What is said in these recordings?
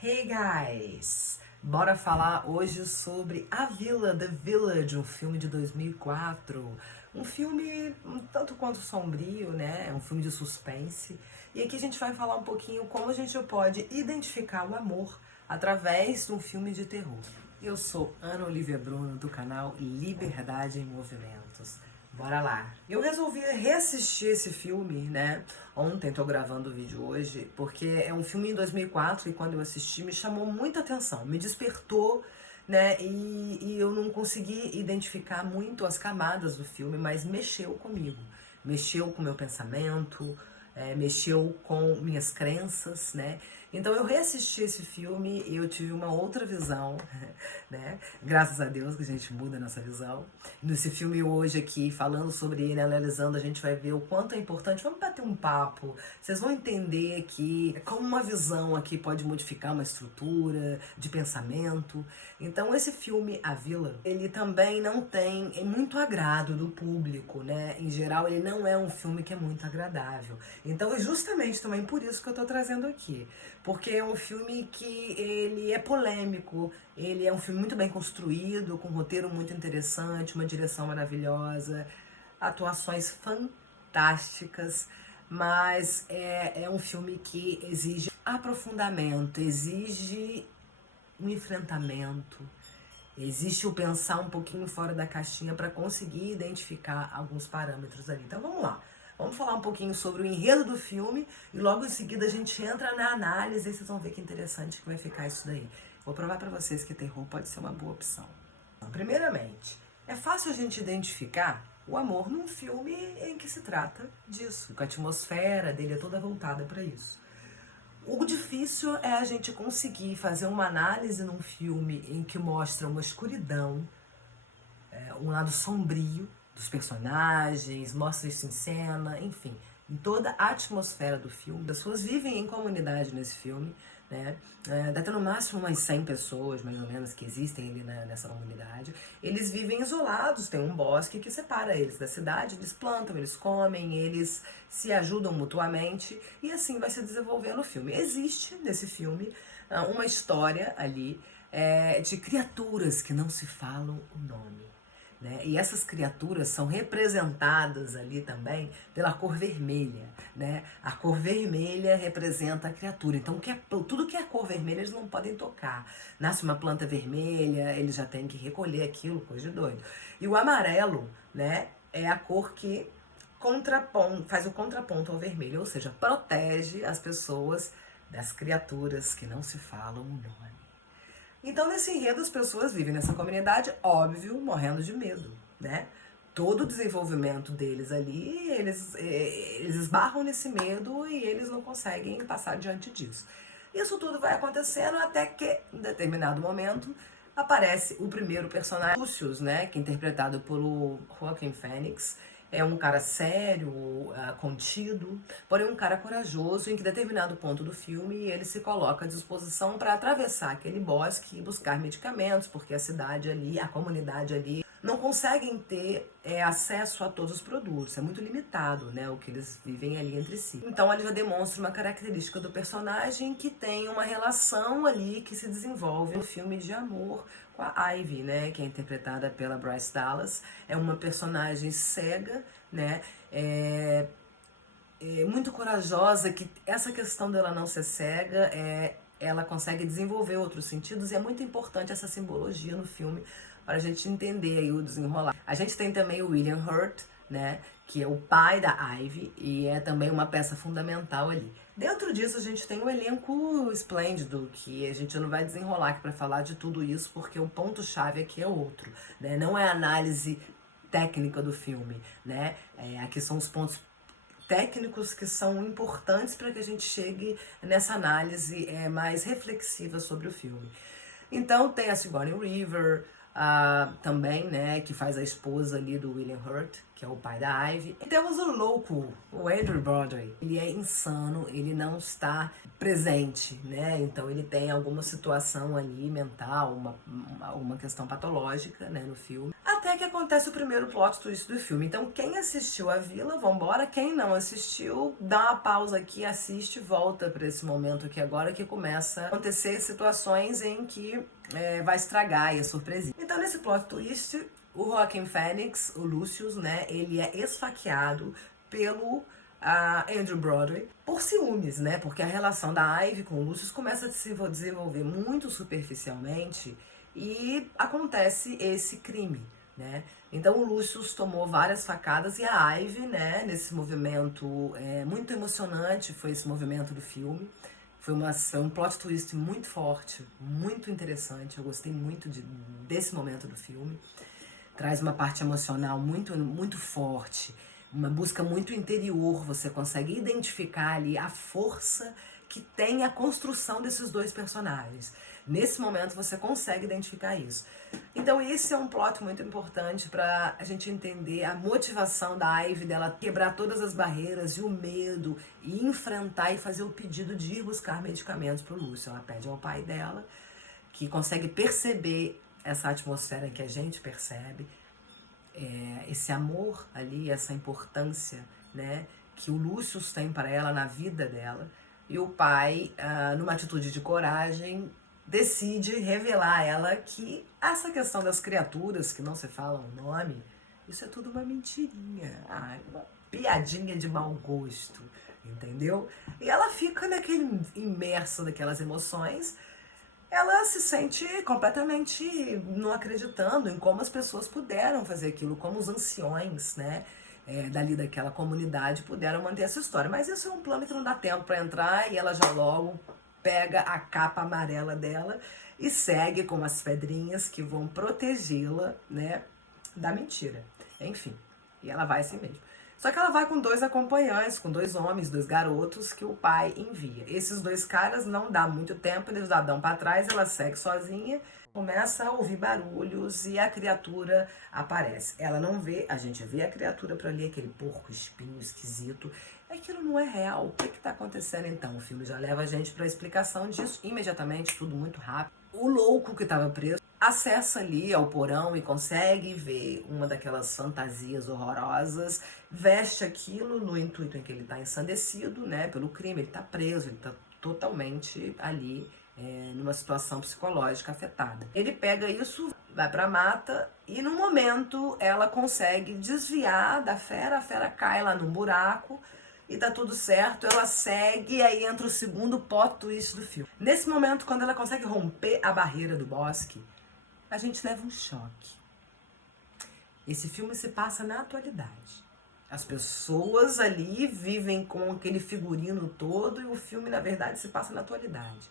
Hey guys! Bora falar hoje sobre A Vila, The Village, um filme de 2004. Um filme um tanto quanto sombrio, né? Um filme de suspense. E aqui a gente vai falar um pouquinho como a gente pode identificar o amor através de um filme de terror. Eu sou Ana Olivia Bruno, do canal Liberdade em Movimentos. Bora lá. Eu resolvi reassistir esse filme, né? Ontem, tô gravando o vídeo hoje, porque é um filme em 2004 e quando eu assisti me chamou muita atenção, me despertou, né? E eu não consegui identificar muito as camadas do filme, mas mexeu comigo. Mexeu com o meu pensamento, mexeu com minhas crenças, né? Então eu reassisti esse filme e eu tive uma outra visão, né? Graças a Deus que a gente muda a nossa visão. Nesse filme hoje aqui, falando sobre ele, analisando, a gente vai ver o quanto é importante. Vamos bater um papo. Vocês vão entender que como uma visão aqui pode modificar uma estrutura de pensamento. Então esse filme, A Vila, ele também não tem muito agrado do público, né? Em geral, ele não é um filme que é muito agradável. Então é justamente também por isso que eu tô trazendo aqui. Porque é um filme que ele é polêmico, ele é um filme muito bem construído, com um roteiro muito interessante, uma direção maravilhosa, atuações fantásticas, mas é um filme que exige aprofundamento, exige um enfrentamento, existe o pensar um pouquinho fora da caixinha para conseguir identificar alguns parâmetros ali. Então vamos lá. Vamos falar um pouquinho sobre o enredo do filme e logo em seguida a gente entra na análise e vocês vão ver que interessante que vai ficar isso daí. Vou provar para vocês que terror pode ser uma boa opção. Primeiramente, é fácil a gente identificar o amor num filme em que se trata disso, que a atmosfera dele é toda voltada para isso. O difícil é a gente conseguir fazer uma análise num filme em que mostra uma escuridão, um lado sombrio dos personagens, mostra isso em cena, enfim, em toda a atmosfera do filme. As pessoas vivem em comunidade nesse filme, né? Dá até no máximo umas 100 pessoas, mais ou menos, que existem ali nessa comunidade. Eles vivem isolados, tem um bosque que separa eles da cidade, eles plantam, eles comem, eles se ajudam mutuamente e assim vai se desenvolvendo o filme. Existe nesse filme uma história ali de criaturas que não se falam o nome. Né? E essas criaturas são representadas ali também pela cor vermelha. Né? A cor vermelha representa a criatura. Então, tudo que é cor vermelha eles não podem tocar. Nasce uma planta vermelha, eles já têm que recolher aquilo, coisa de doido. E o amarelo, né, é a cor que faz o contraponto ao vermelho, ou seja, protege as pessoas das criaturas que não se falam o nome. Então, nesse enredo, as pessoas vivem nessa comunidade, óbvio, morrendo de medo, né? Todo o desenvolvimento deles ali, eles esbarram nesse medo e eles não conseguem passar diante disso. Isso tudo vai acontecendo até que, em determinado momento, aparece o primeiro personagem, Lucius, né? Que é interpretado pelo Joaquin Phoenix. É um cara sério, contido, porém um cara corajoso em que, em determinado ponto do filme, ele se coloca à disposição para atravessar aquele bosque e buscar medicamentos, porque a cidade ali, a comunidade ali, não conseguem ter acesso a todos os produtos, é muito limitado, né, o que eles vivem ali entre si. Então ele já demonstra uma característica do personagem que tem uma relação ali que se desenvolve no filme de amor com a Ivy, né, que é interpretada pela Bryce Dallas. É uma personagem cega, né, muito corajosa, que essa questão dela não ser cega, ela consegue desenvolver outros sentidos e é muito importante essa simbologia no filme para a gente entender aí o desenrolar. A gente tem também o William Hurt, né, que é o pai da Ivy e é também uma peça fundamental ali. Dentro disso a gente tem um elenco esplêndido que a gente não vai desenrolar aqui para falar de tudo isso porque o ponto-chave aqui é outro, né? Não é a análise técnica do filme, né? Aqui são os pontos técnicos que são importantes para que a gente chegue nessa análise mais reflexiva sobre o filme. Então tem a Sigourney Weaver, também, né, que faz a esposa ali do William Hurt, que é o pai da Ivy. E temos o louco, o Andrew Brody. Ele é insano, ele não está presente, né? Então ele tem alguma situação ali mental, uma questão patológica, né, no filme. Até Até que acontece o primeiro plot twist do filme. Então, quem assistiu a Vila, vambora. Quem não assistiu, dá uma pausa aqui, assiste e volta para esse momento aqui agora, que começa a acontecer situações em que vai estragar e é surpresinha. Então, nesse plot twist, o Joaquin Phoenix, o Lucius, né, ele é esfaqueado pelo Andrew Brody por ciúmes, né? Porque a relação da Ivy com o Lucius começa a se desenvolver muito superficialmente e acontece esse crime, né? Então o Lucius tomou várias facadas e a Ivy, né, nesse movimento muito emocionante, foi esse movimento do filme. Foi um plot twist muito forte, muito interessante. Eu gostei muito desse momento do filme. Traz uma parte emocional muito, muito forte, uma busca muito interior. Você consegue identificar ali a força que tem a construção desses dois personagens. Nesse momento você consegue identificar isso. Então esse é um plot muito importante para a gente entender a motivação da Ivy, dela quebrar todas as barreiras e o medo e enfrentar e fazer o pedido de ir buscar medicamentos para o Lúcio. Ela pede ao pai dela, que consegue perceber essa atmosfera que a gente percebe, esse amor ali, essa importância, né, que o Lúcio tem para ela na vida dela. E o pai, numa atitude de coragem, decide revelar a ela que essa questão das criaturas que não se falam o nome, isso é tudo uma mentirinha, uma piadinha de mau gosto, entendeu? E ela fica imersa naquelas emoções. Ela se sente completamente não acreditando em como as pessoas puderam fazer aquilo, como os anciões, né, dali daquela comunidade puderam manter essa história. Mas isso é um plano que não dá tempo para entrar, e ela já logo pega a capa amarela dela e segue com as pedrinhas que vão protegê-la, né, da mentira. Enfim, e ela vai assim mesmo. Só que ela vai com 2 acompanhantes, com 2 homens, 2 garotos que o pai envia. Esses 2 caras não dá muito tempo, eles já dão para trás, ela segue sozinha, começa a ouvir barulhos e a criatura aparece. Ela não vê, a gente vê a criatura por ali, aquele porco espinho esquisito. Aquilo não é real. O que está acontecendo então? O filme já leva a gente para a explicação disso imediatamente, tudo muito rápido. O louco que estava preso acessa ali ao porão e consegue ver uma daquelas fantasias horrorosas, veste aquilo no intuito em que ele está ensandecido, né, pelo crime, ele está preso, ele está totalmente ali numa situação psicológica afetada. Ele pega isso, vai pra mata e no momento ela consegue desviar da fera, a fera cai lá num buraco e tá tudo certo, ela segue e aí entra o segundo plot twist do filme. Nesse momento, quando ela consegue romper a barreira do bosque, a gente leva um choque. Esse filme se passa na atualidade. As pessoas ali vivem com aquele figurino todo e o filme, na verdade, se passa na atualidade.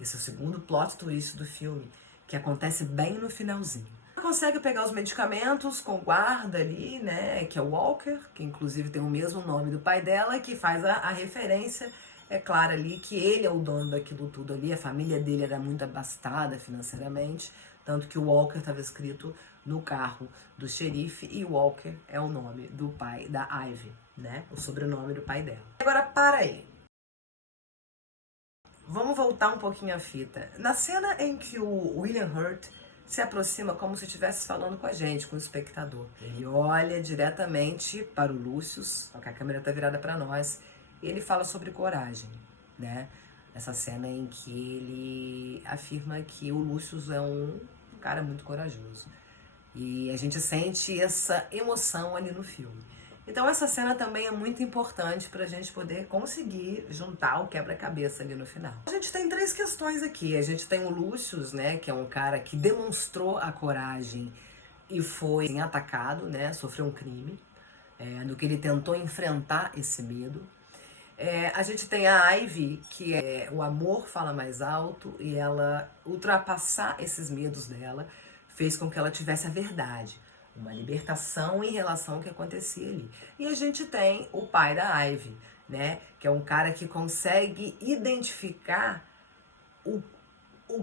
Esse é o segundo plot twist do filme, que acontece bem no finalzinho. Ela consegue pegar os medicamentos com o guarda ali, né, que é o Walker, que inclusive tem o mesmo nome do pai dela, que faz a referência, é claro ali, que ele é o dono daquilo tudo ali, a família dele era muito abastada financeiramente, tanto que o Walker estava escrito no carro do xerife, e Walker é o nome do pai da Ivy, né, o sobrenome do pai dela. Agora, para aí. Vamos voltar um pouquinho a fita. Na cena em que o William Hurt se aproxima como se estivesse falando com a gente, com o espectador. Ele olha diretamente para o Lucius, só que a câmera está virada para nós, e ele fala sobre coragem, né? Essa cena em que ele afirma que o Lucius é um cara muito corajoso. E a gente sente essa emoção ali no filme. Então essa cena também é muito importante para a gente poder conseguir juntar o quebra-cabeça ali no final. A gente tem 3 questões aqui. A gente tem o Lucius, né, que é um cara que demonstrou a coragem e foi atacado, né, sofreu um crime, no que ele tentou enfrentar esse medo. A gente tem a Ivy, que o amor fala mais alto, e ela ultrapassar esses medos dela fez com que ela tivesse a verdade. Uma libertação em relação ao que acontecia ali. E a gente tem o pai da Ivy, né? Que é um cara que consegue identificar o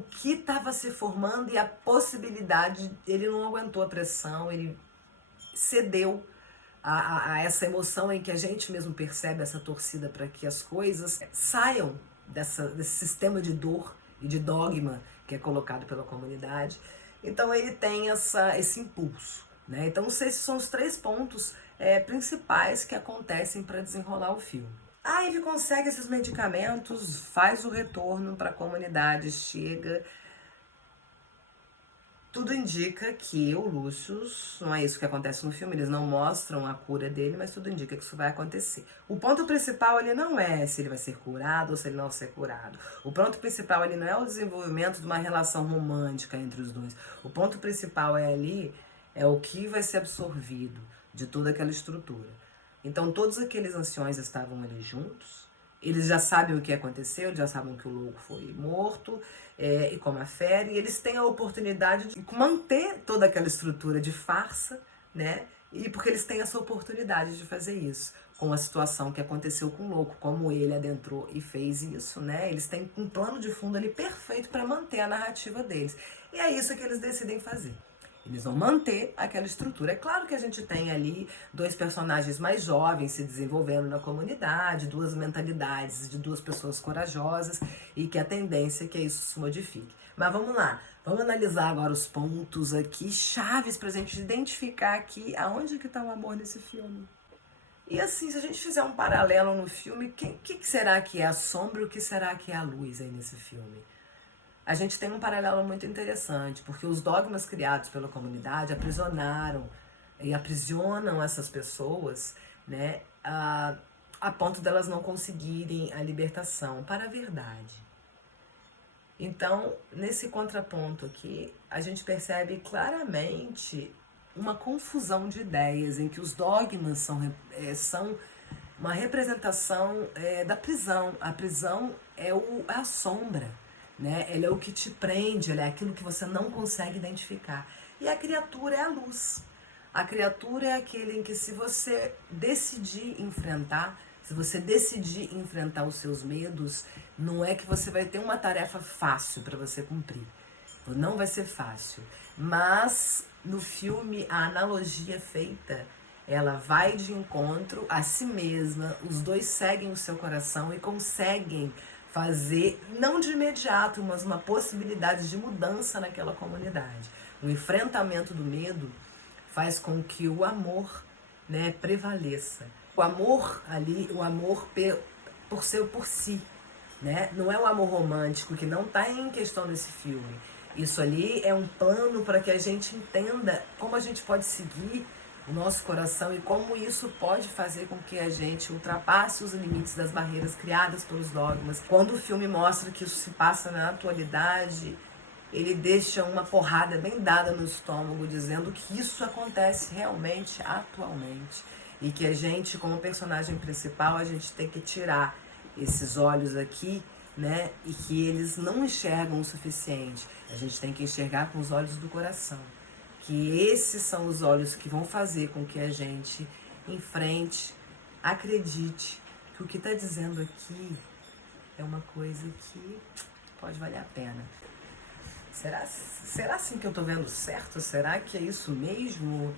que estava se formando e a possibilidade. Ele não aguentou a pressão, ele cedeu a essa emoção em que a gente mesmo percebe essa torcida para que as coisas saiam desse sistema de dor e de dogma que é colocado pela comunidade. Então ele tem esse impulso. né? Então, esses são os 3 pontos principais que acontecem para desenrolar o filme. A Ivy consegue esses medicamentos, faz o retorno para a comunidade, chega. Tudo indica que o Lucius, não é isso que acontece no filme, eles não mostram a cura dele, mas tudo indica que isso vai acontecer. O ponto principal ali não é se ele vai ser curado ou se ele não vai ser curado. O ponto principal ali não é o desenvolvimento de uma relação romântica entre os dois. O ponto principal é o que vai ser absorvido de toda aquela estrutura. Então todos aqueles anciões estavam ali juntos, eles já sabem o que aconteceu, eles já sabem que o louco foi morto, e como a fera, e eles têm a oportunidade de manter toda aquela estrutura de farsa, né? E porque eles têm essa oportunidade de fazer isso, com a situação que aconteceu com o louco, como ele adentrou e fez isso, né? Eles têm um plano de fundo ali perfeito para manter a narrativa deles. E é isso que eles decidem fazer. Eles vão manter aquela estrutura. É claro que a gente tem ali 2 personagens mais jovens se desenvolvendo na comunidade, 2 mentalidades de 2 pessoas corajosas e que a tendência é que isso se modifique. Mas vamos lá, vamos analisar agora os pontos aqui chaves para a gente identificar aqui aonde que está o amor nesse filme. E assim, se a gente fizer um paralelo no filme, o que será que é a sombra e o que será que é a luz aí nesse filme? A gente tem um paralelo muito interessante, porque os dogmas criados pela comunidade aprisionaram e aprisionam essas pessoas, né, a ponto delas não conseguirem a libertação para a verdade. Então, nesse contraponto aqui, a gente percebe claramente uma confusão de ideias em que os dogmas são uma representação da prisão. A prisão é a sombra, né? Ele é o que te prende, ele é aquilo que você não consegue identificar. E a criatura é a luz. A criatura é aquele em que se você decidir enfrentar, se você decidir enfrentar os seus medos, não é que você vai ter uma tarefa fácil para você cumprir. Não vai ser fácil. Mas no filme a analogia feita, ela vai de encontro a si mesma, os dois seguem o seu coração e conseguem fazer, não de imediato, mas uma possibilidade de mudança naquela comunidade. O enfrentamento do medo faz com que o amor, né, prevaleça. O amor ali, o amor por si, né? Não é um amor romântico, que não está em questão nesse filme. Isso ali é um plano para que a gente entenda como a gente pode seguir o nosso coração e como isso pode fazer com que a gente ultrapasse os limites das barreiras criadas pelos dogmas. Quando o filme mostra que isso se passa na atualidade, ele deixa uma porrada bem dada no estômago, dizendo que isso acontece realmente atualmente. E que a gente, como personagem principal, a gente tem que tirar esses olhos aqui, né? E que eles não enxergam o suficiente. A gente tem que enxergar com os olhos do coração. Que esses são os olhos que vão fazer com que a gente enfrente, acredite que o que está dizendo aqui é uma coisa que pode valer a pena. Será assim que eu estou vendo certo? Será que é isso mesmo?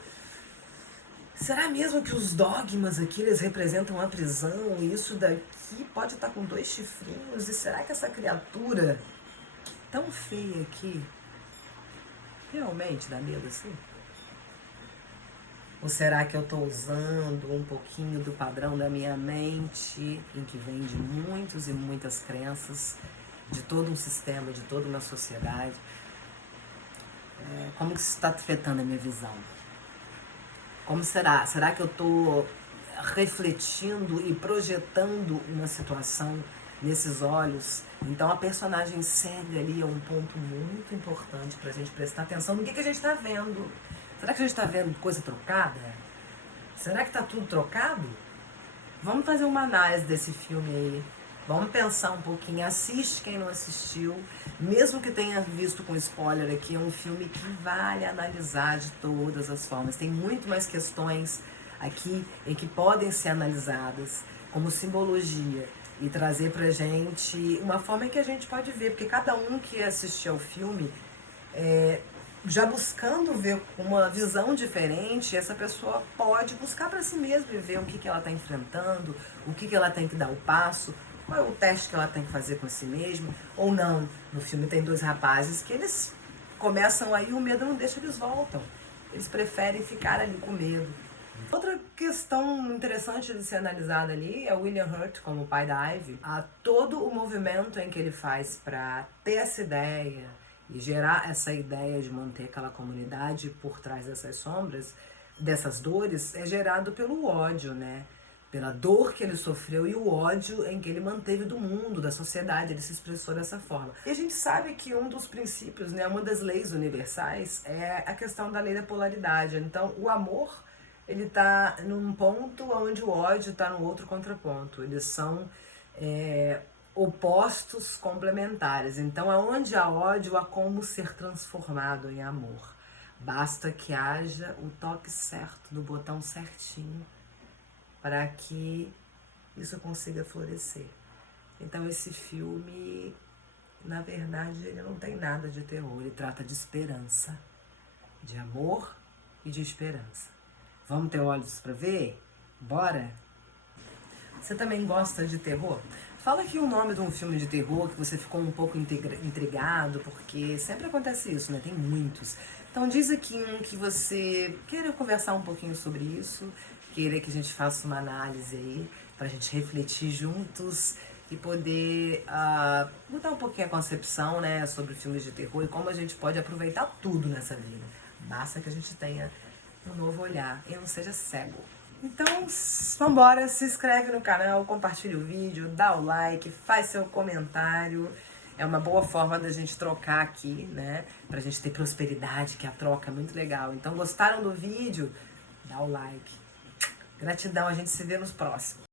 Será mesmo que os dogmas aqui eles representam a prisão e isso daqui pode estar com 2 chifrinhos? E será que essa criatura tão feia aqui realmente dá medo assim? Ou será que eu estou usando um pouquinho do padrão da minha mente, em que vem de muitos e muitas crenças, de todo um sistema, de toda uma sociedade? Como que isso está afetando a minha visão? Como será? Será que eu estou refletindo e projetando uma situação nesses olhos? Então a personagem cega ali é um ponto muito importante para a gente prestar atenção no que a gente está vendo. Será que a gente está vendo coisa trocada? Será que está tudo trocado? Vamos fazer uma análise desse filme aí. Vamos pensar um pouquinho. Assiste quem não assistiu. Mesmo que tenha visto com spoiler aqui, é um filme que vale analisar de todas as formas. Tem muito mais questões aqui em que podem ser analisadas como simbologia e trazer pra gente uma forma em que a gente pode ver, porque cada um que assistir ao filme já buscando ver uma visão diferente, essa pessoa pode buscar para si mesma e ver o que ela está enfrentando, o que ela tem que dar o passo, qual é o teste que ela tem que fazer com si mesma, ou não. No filme tem 2 rapazes que eles começam aí, o medo não deixa, eles voltam. Eles preferem ficar ali com medo. Outra questão interessante de ser analisada ali é o William Hurt como o pai da Ivy. Todo o movimento em que ele faz para ter essa ideia e gerar essa ideia de manter aquela comunidade por trás dessas sombras, dessas dores, é gerado pelo ódio, né? Pela dor que ele sofreu e o ódio em que ele manteve do mundo, da sociedade, ele se expressou dessa forma. E a gente sabe que um dos princípios, né, uma das leis universais é a questão da lei da polaridade. Então, o amor, ele está num ponto onde o ódio está no outro contraponto. Eles são opostos complementares. Então, aonde há ódio, há como ser transformado em amor. Basta que haja o toque certo, do botão certinho, para que isso consiga florescer. Então esse filme, na verdade, ele não tem nada de terror, ele trata de esperança, de amor e de esperança. Vamos ter olhos para ver? Bora? Você também gosta de terror? Fala aqui o nome de um filme de terror que você ficou um pouco intrigado, porque sempre acontece isso, né? Tem muitos. Então diz aqui um que você queira conversar um pouquinho sobre isso, queira que a gente faça uma análise aí, pra gente refletir juntos e poder mudar um pouquinho a concepção, né, sobre filmes de terror e como a gente pode aproveitar tudo nessa vida. Basta que a gente tenha um novo olhar e não seja cego. Então, vambora, se inscreve no canal, compartilha o vídeo, dá o like, faz seu comentário. É uma boa forma da gente trocar aqui, né? Pra gente ter prosperidade, que a troca é muito legal. Então, gostaram do vídeo? Dá o like. Gratidão, a gente se vê nos próximos.